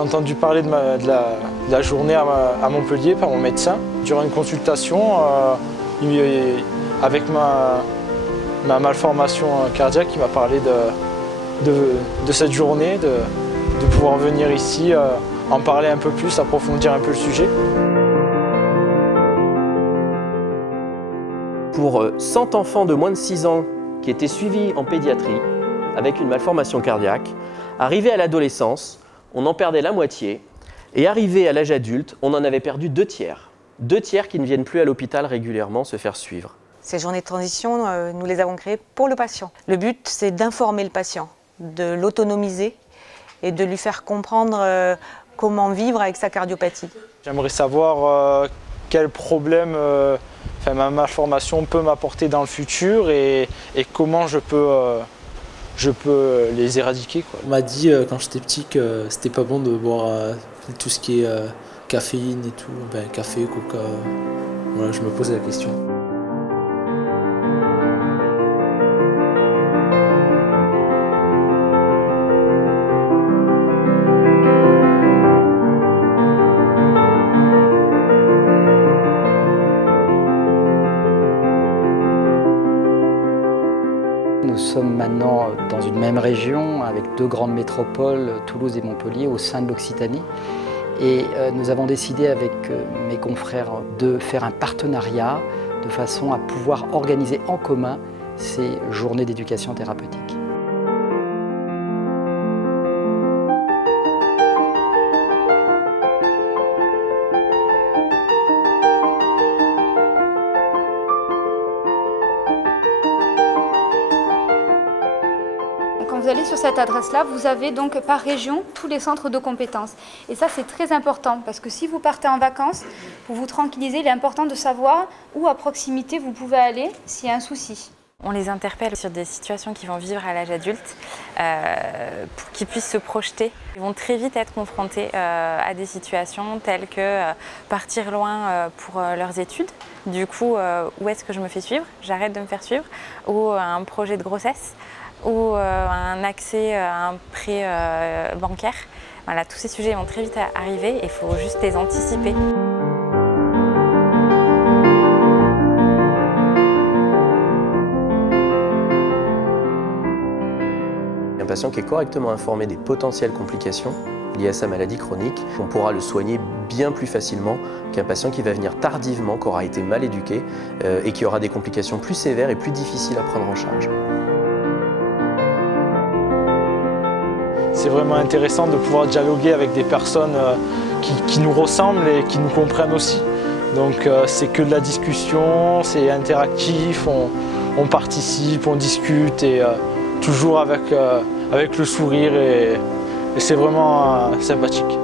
entendu parler de la journée à Montpellier par mon médecin. Durant une consultation, avec ma malformation cardiaque, il m'a parlé de cette journée, de pouvoir venir ici, en parler un peu plus, approfondir un peu le sujet. Pour 100 enfants de moins de 6 ans qui étaient suivis en pédiatrie avec une malformation cardiaque, arrivés à l'adolescence, on en perdait la moitié, et arrivé à l'âge adulte, on en avait perdu 2 tiers. 2 tiers qui ne viennent plus à l'hôpital régulièrement se faire suivre. Ces journées de transition, nous les avons créées pour le patient. Le but, c'est d'informer le patient, de l'autonomiser et de lui faire comprendre comment vivre avec sa cardiopathie. J'aimerais savoir quels problèmes ma malformation peut m'apporter dans le futur et comment je peux les éradiquer, quoi. On m'a dit quand j'étais petit que c'était pas bon de boire tout ce qui est caféine et tout, café, coca. Voilà, je me posais la question. Nous sommes maintenant dans une même région avec 2 grandes métropoles, Toulouse et Montpellier, au sein de l'Occitanie. Et nous avons décidé avec mes confrères de faire un partenariat de façon à pouvoir organiser en commun ces journées d'éducation thérapeutique. Quand vous allez sur cette adresse-là, vous avez donc par région tous les centres de compétences. Et ça, c'est très important parce que si vous partez en vacances, pour vous tranquilliser, il est important de savoir où à proximité vous pouvez aller s'il y a un souci. On les interpelle sur des situations qu'ils vont vivre à l'âge adulte pour qu'ils puissent se projeter. Ils vont très vite être confrontés à des situations telles que partir loin pour leurs études. Du coup, où est-ce que je me fais suivre? J'arrête de me faire suivre. Ou un projet de grossesse. Ou un accès à un prêt bancaire. Voilà, tous ces sujets vont très vite arriver et il faut juste les anticiper. Un patient qui est correctement informé des potentielles complications liées à sa maladie chronique, on pourra le soigner bien plus facilement qu'un patient qui va venir tardivement, qui aura été mal éduqué et qui aura des complications plus sévères et plus difficiles à prendre en charge. C'est vraiment intéressant de pouvoir dialoguer avec des personnes qui nous ressemblent et qui nous comprennent aussi. Donc c'est que de la discussion, c'est interactif, on participe, on discute et toujours avec le sourire et c'est vraiment sympathique.